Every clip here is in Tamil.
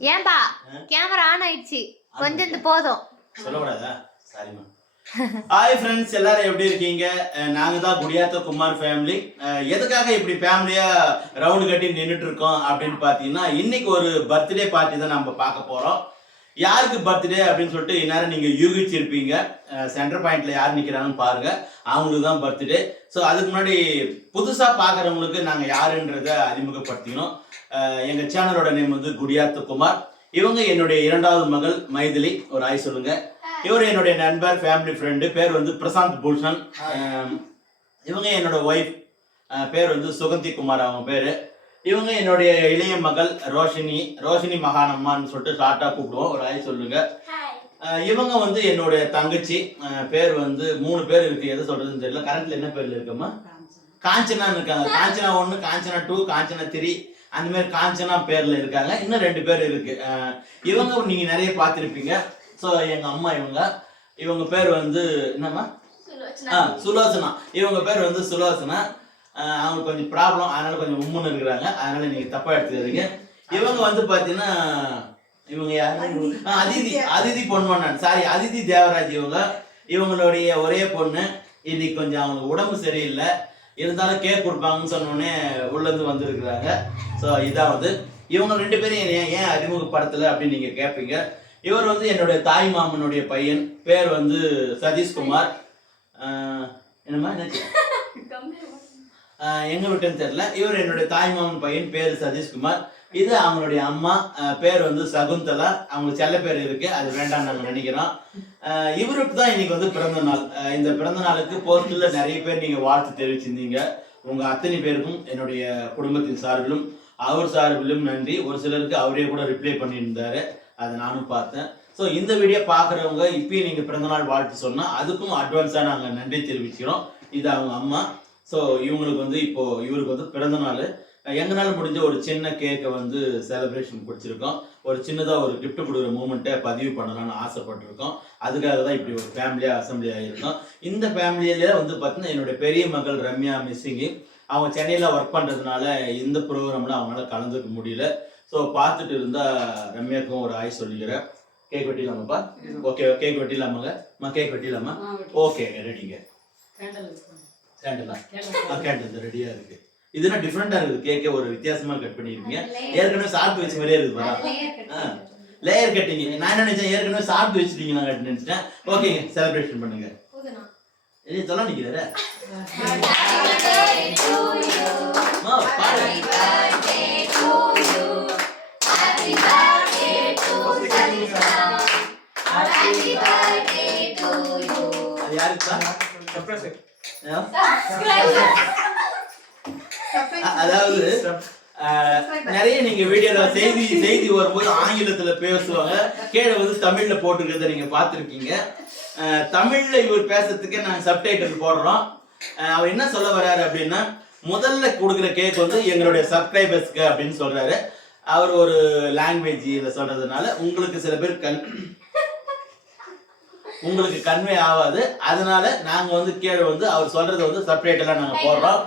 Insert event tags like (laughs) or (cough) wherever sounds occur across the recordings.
ஏன்பா? கேமரா ஆன் ஆயிடுச்சு. கொஞ்சம் இந்த போதும். சொல்லக்கூடாதா? சாரிம்மா ஹாய் ஃப்ரெண்ட்ஸ் எல்லாரும் எப்படி இருக்கீங்க? அஹ் நாங்க தான் குடியாத்த குமார் ஃபேமிலி எதுக்காக இப்படி ஃபேமிலியா ரவுண்டு கட்டி நின்றுட்டு இருக்கோம் அப்படின்னு பார்த்தீங்கன்னா இன்னைக்கு ஒரு பர்த்டே பார்ட்டி தான் நம்ம பார்க்க போறோம். யாருக்கு பர்த்டே அப்படின்னு சொல்லிட்டு இந்நேரம் நீங்கள் யூகிச்சிருப்பீங்க. சென்டர் பாயிண்ட்ல யார் நிற்கிறாங்கன்னு பாருங்க. அவங்களுக்கு தான் பர்த்டே ஸோ அதுக்கு முன்னாடி புதுசாக பார்க்குறவங்களுக்கு நாங்கள் யாருன்றத அறிமுகப்படுத்திக்கணும். எங்கள் சேனலோட நேம் வந்து குடியாத்து குமார். இவங்க என்னுடைய இரண்டாவது மகள் மைதிலி. ஒரு ஆய் சொல்லுங்க. இவர் என்னுடைய நண்பர் ஃபேமிலி ஃப்ரெண்டு பேர் வந்து பிரசாந்த் பூஷன். இவங்க என்னோட ஒய்ஃப் பேர் வந்து சுகந்தி குமார் அவங்க பேர். இவங்க என்னுடைய இளைய மகள் ரோஷினி ரோஷினி மகானம்மான்னு சொல்லிட்டு ஷார்ட்டாக கூப்பிடுவோம். ஒரு ஆய் சொல்லுங்க. இவங்க வந்து என்னுடைய தங்கச்சி. பேர் வந்து மூணு பேர் இருக்கு. எது சொல்றதுன்னு தெரியல. கரண்ட்ல என்ன பேர்ல இருக்கம்மா காஞ்சனான்னு இருக்காங்க. காஞ்சனா ஒன்று காஞ்சனா டூ காஞ்சனா த்ரீ அந்த மாதிரி காஞ்சனா பேர்ல இருக்காங்க. இன்னும் ரெண்டு பேர் இருக்கு. இவங்க நீங்க நிறைய பார்த்துருப்பீங்க. ஸோ எங்க அம்மா இவங்க. இவங்க பேர் வந்து என்னம்மா? ஆ சுலோசனா இவங்க பேர் வந்து சுலோசனா அஹ் அவங்க கொஞ்சம் ப்ராப்ளம் அதனால கொஞ்சம் உம்முன்னு இருக்கிறாங்க. அதனால நீங்க தப்பா எடுத்துக்காதீங்க. இவங்க வந்து பாத்தீங்கன்னா இவங்க யாரு? ஆ, அதிதி. அதிதி பொன்மன்னன் சாரி அதிதி தேவராஜ் இவங்க. இவங்களுடைய ஒரே பொண்ணு. இன்னைக்கு கொஞ்சம் அவங்களுக்கு உடம்பு சரியில்லை. இருந்தாலும் கேக் கொடுப்பாங்கன்னு சொன்னோடனே உள்ளேருந்து வந்திருக்கிறாங்க. ஸோ இதாவது இவங்க ரெண்டு பேரும் ஏன் ஏன் அறிமுகப்படுத்தலை அப்படின்னு நீங்கள் கேட்பீங்க இவர் வந்து என்னுடைய தாய் மாமனுடைய பையன். பேர் வந்து சதீஷ்குமார். என்னம்மா ஆஹ் எங்க விட்டுன்னு தெரியல. இவர் என்னுடைய தாய்மாமன் பையன் பேர் சதீஷ்குமார். இது அவங்களுடைய அம்மா பேர் வந்து சகுந்தலா. அவங்க செல்ல பேர் இருக்கு அது வேண்டாம் நம்ம நினைக்கிறோம். இவருக்கு தான் இன்னைக்கு வந்து பிறந்த நாள். இந்த பிறந்த நாளுக்கு போஸ்ட்ல நிறைய பேர் நீங்க வாழ்த்து தெரிவிச்சிருந்தீங்க. உங்க அத்தனை பேருக்கும் என்னுடைய குடும்பத்தின் சார்பிலும் அவர் சார்பிலும் நன்றி. ஒரு சிலருக்கு அவரே கூட ரிப்ளை பண்ணியிருந்தாரு. அதை நானும் பார்த்தேன். ஸோ இந்த வீடியோ பார்க்குறவங்க இப்பயும் நீங்கள் பிறந்தநாள் வாழ்த்து சொன்னால் அதுக்கும் அட்வான்ஸாக நாங்கள் நன்றி தெரிவிக்கிறோம் இது அவங்க அம்மா. ஸோ இவங்களுக்கு வந்து இப்போ இவருக்கு வந்து பிறந்த நாள். எங்களால் முடிஞ்ச ஒரு சின்ன கேக்கை வந்து செலிப்ரேஷன் பிடிச்சிருக்கோம் ஒரு சின்னதாக ஒரு gift கொடுக்குற மூமெண்ட்டை பதிவு பண்ணலாம்னு ஆசைப்பட்டிருக்கோம். அதுக்காக தான் இப்படி ஒரு ஃபேமிலியாக அசம்பிளி ஆகியிருக்கோம் இந்த ஃபேமிலியில வந்து பார்த்தீங்கன்னா என்னுடைய பெரிய மகள் ரம்யா மிஸ்ஸிங்கு அவங்க சென்னையில் ஒர்க் பண்ணுறதுனால இந்த ப்ரோக்ராமில் அவங்களால கலந்துக்க முடியல. ஸோ பார்த்துட்டு இருந்தால் ரம்யாக்கும் ஒரு ஆய் சொல்லிக்கிறேன் கேக் வெட்டிடலாமாப்பா? ஓகே கேக் வெட்டிடலாமாங்க? அம்மா கேக் வெட்டிடலாமா? ஓகே ரெடிங்க கேண்டலா ஆ? கேண்டில் ரெடியாக இருக்கு. இதுனா டிஃப்ரெண்டாக இருக்குது? கேக்கே ஒரு வித்தியாசமாக கட் பண்ணியிருக்கீங்க ஏற்கனவே சாப்பிட்டு வச்ச மாதிரியே இருக்குது பாரா. ஆ. லேயர் கட்டிங்க நான் என்ன நினைச்சேன்? ஏற்கனவே சாப்பிட்டு வச்சிட்டீங்க நான் கட்டி நினைச்சிட்டேன். ஓகேங்க செலிப்ரேஷன் பண்ணுங்க. ஏய் சொல்ல நிற்கிறாரு பாடு. அது யாருக்கு அ- அதாவது நிறைய நீங்க வீடியோல செய்தி செய்தி வரும்போது ஆங்கிலத்துல பேசுவாங்க. கீழே வந்து தமிழ்ல போட்டிருக்கிறத நீங்க பார்த்திருக்கீங்க. தமிழ்ல இவர் பேசுறதுக்கு நாங்க சப்டைட்டில் போடுறோம். அவர் என்ன சொல்ல வர்றாரு அப்படின்னா முதல்ல கொடுக்குற கேக் வந்து எங்களுடைய சப்ஸ்கிரைபர்ஸ்க்கு அப்படின்னு சொல்றாரு. அவர் ஒரு லாங்குவேஜ் இதை சொல்றதுனால உங்களுக்கு சில பேர் கண் உங்களுக்கு கன்வே ஆகாது. அதனால நாங்க வந்து கீழே வந்து அவர் சொல்றதை வந்து சப்டைட்டெல்லாம் நாங்க போடுறோம்.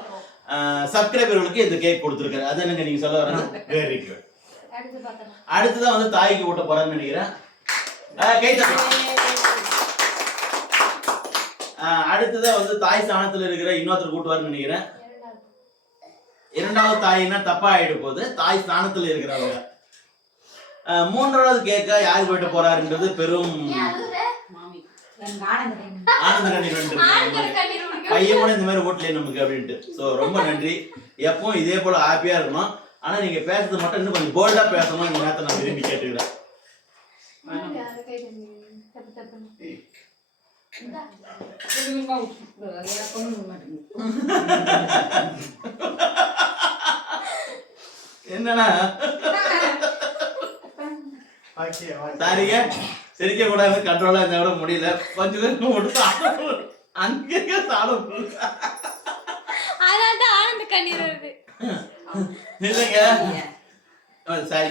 சப்ஸ்கிரைபர்களுக்கு இந்த கேக் கொடுத்துருக்காரு. அது என்னங்க நீங்க சொல்ல வர்றது? வெரி குட் அடுத்ததான் வந்து தாய்க்கு ஊட்ட போறேன்னு நினைக்கிறேன். கை தட்டலாம். ஆஹ் அடுத்ததா வந்து தாய் ஸ்தானத்துல இருக்கிற இன்னொருத்தர் கூட்டுவாருன்னு நினைக்கிறேன். இரண்டாவது தாயின்னா தப்பா ஆயிட போகுது. தாய் ஸ்தானத்துல இருக்கிறவங்க. மூன்றாவது கேக்க யார் போயிட்டு போறாருன்றது பெரும் ஆனந்த கண்ணீர் பையன் கூட இந்த மாதிரி ஓட்டலையே நமக்கு அப்படின்ட்டு. ஸோ ரொம்ப நன்றி. எப்பவும் இதே போல ஹாப்பியா இருக்கணும். ஆனா நீங்க பேசுறது மட்டும் இன்னும் கொஞ்சம் போல்டா பேசணும் இந்த நேரத்தை நான் விரும்பி கேட்டுக்கிறேன். (laughs) என்னன்னா சாரிங்க. சிரிக்க கூடாது கண்ட்ரோலா இருந்தா கூட முடியல. கொஞ்சம் பேருக்கு மட்டும் அங்கே சாலம் அதான் தான் ஆனந்த கண்ணீர் வருது. இல்லைங்க. சாரி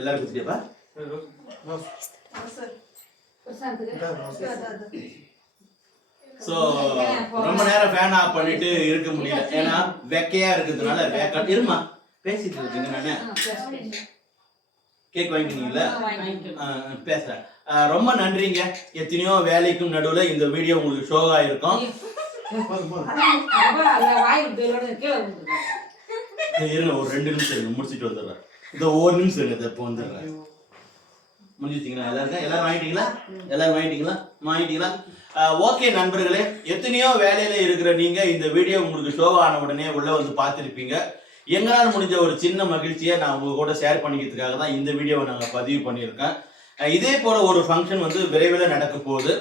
எல்லாரும் குத்தியப்பா ஸோ ரொம்ப நேரம் ஃபேன் ஆஃப் பண்ணிட்டு இருக்க முடியல. ஏன்னா வெக்கையா இருக்கிறதுனால வேக்க இருமா? பேசிட்டு இருக்கீங்க நானு. கேக் வாங்கிட்டீங்கல்ல ஆ, ரொம்ப நன்றிங்க. எத்தனையோ வேலைக்கும் நடுவுல இந்த வீடியோ உங்களுக்கு ஷோ ஆயிருக்கும். அப்ப அந்த வாயில் பேரோட கீழே விழுந்துருக்காங்க. இது இருங்க ஒரு ரெண்டு நிமிஷம் இருங்க. முடிச்சிட்டு வந்துடுறேன். இந்த ஒரு நிமிஷம் இருங்க இப்போ வந்துடுறேன். முடிஞ்சிச்சிங்களா? எல்லாருக்கும்? எல்லாரும் வாங்கிட்டீங்களா? எல்லாரும் வாங்கிட்டீங்களா? வாங்கிட்டீங்களா? ஓகே நண்பர்களே எத்தனையோ வேலையில இருக்கிற நீங்க இந்த வீடியோ உங்களுக்கு ஷோ ஆன உடனே உள்ள வந்து பார்த்துருப்பீங்க. எங்களால் முடிஞ்ச ஒரு சின்ன மகிழ்ச்சியை நான் உங்க கூட ஷேர் பண்ணிக்கிறதுக்காக தான் இந்த வீடியோவை நாங்கள் பதிவு பண்ணியிருக்கேன். இதே போல ஒரு ஃபங்க்ஷன் வந்து விரைவில் நடக்க போகுது.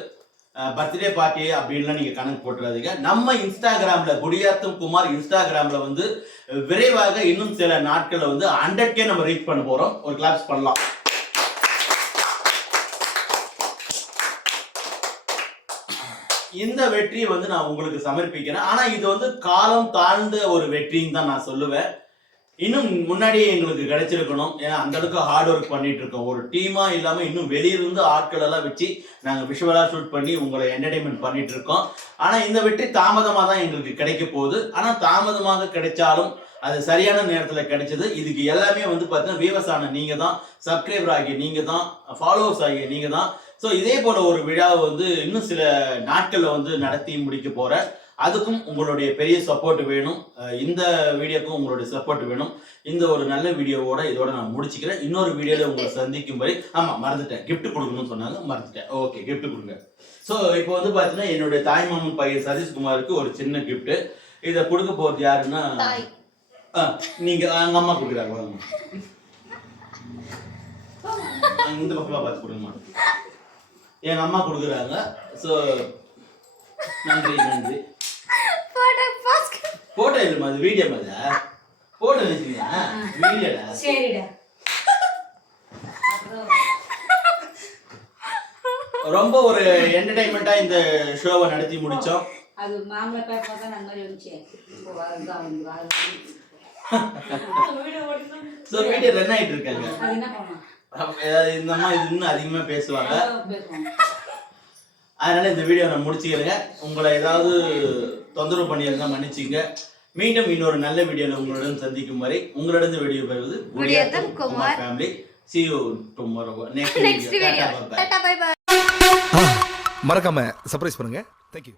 பர்த்டே பார்ட்டி அப்படின்லாம் நீங்கள் கணக்கு போட்டுறாதீங்க. நம்ம இன்ஸ்டாகிராமில் குடியாத்தம் குமார் இன்ஸ்டாகிராமில் வந்து விரைவாக இன்னும் சில நாட்களில் வந்து ஹண்ட்ரட் கே நம்ம ரீச் பண்ண போகிறோம் ஒரு கிளாப்ஸ் பண்ணலாம். இந்த வெற்றியை வந்து நான் உங்களுக்கு சமர்ப்பிக்கிறேன். ஆனா இது வந்து காலம் தாழ்ந்த ஒரு வெற்றின்னு தான் நான் சொல்லுவேன். இன்னும் முன்னாடியே எங்களுக்கு கிடைச்சிருக்கணும். ஏன்னா அந்த அளவுக்கு ஹார்ட் ஒர்க் பண்ணிட்டு இருக்கோம் ஒரு டீமா இல்லாம இன்னும் வெளியிலிருந்து ஆட்கள் எல்லாம் வச்சு நாங்க விஷுவலா ஷூட் பண்ணி உங்களை என்டர்டைன்மெண்ட் பண்ணிட்டு இருக்கோம் ஆனா இந்த வெற்றி தாமதமா தான் எங்களுக்கு கிடைக்க போகுது. ஆனா தாமதமாக கிடைச்சாலும் அது சரியான நேரத்துல கிடைச்சது. இதுக்கு எல்லாமே வந்து பார்த்தீங்கன்னா வீவர்ஸ் ஆன நீங்க தான் சப்ஸ்கிரைபர் ஆகிய நீங்க தான் ஃபாலோவர்ஸ் ஆகிய நீங்க தான் ஸோ இதே போல ஒரு விழாவை வந்து இன்னும் சில நாட்கள்ல வந்து நடத்தி முடிக்க போறேன் அதுக்கும் உங்களுடைய பெரிய சப்போர்ட் வேணும். இந்த வீடியோக்கும் உங்களுடைய சப்போர்ட் வேணும். இந்த ஒரு நல்ல வீடியோவோட இதோட நான் முடிச்சுக்கிறேன். இன்னொரு வீடியோல உங்களை சந்திக்கும் வரை ஆமா மறந்துட்டேன். gift கொடுக்கணும்னு சொன்னாங்க மறந்துட்டேன். ஓகே gift கொடுங்க. ஸோ இப்போ வந்து பார்த்தீங்கன்னா என்னுடைய தாய்மாமன் பையன் சதீஷ்குமாருக்கு ஒரு சின்ன gift. இதை கொடுக்க போறது யாருன்னா தாய். ஆ, நீங்க அங்க அம்மா கொடுக்குறாங்க வாங்க. (laughs) இந்த பக்கமா பார்த்து கொடுங்கம்மா. எங்க அம்மா கொடுக்குறாங்க. ஸோ நன்றி நன்றி. போட்டோ இல்லைம்மா அது வீடியோ மாதிரி போட்டோ வச்சுங்க வீடியோடா? சரிடா. ரொம்ப ஒரு என்டர்டைன்மெண்ட்டா இந்த ஷோவை நடத்தி முடிச்சோம். அது வந்துச்சு. இப்போ அதுதான் வந்து அது ஸோ வீடியோ ரன் ஆயிட்டு இருக்காங்க ஏதாவது இந்த அம்மா இது இன்னும் அதிகமா பேசுவாங்க. அதனால இந்த வீடியோ நான் முடிச்சுக்கிறேங்க. உங்களை ஏதாவது தொந்தரவு பண்ணியிருந்தா மன்னிச்சுங்க. மீண்டும் இன்னொரு நல்ல வீடியோல உங்களுடன் சந்திக்கும் வரை உங்களிடம் வீடியோ பெறுவது Gudiyattam Kumar. Family next next video. Video. Tata bye bye மறக்காம சர்ப்ரைஸ் பண்ணுங்க. Thank you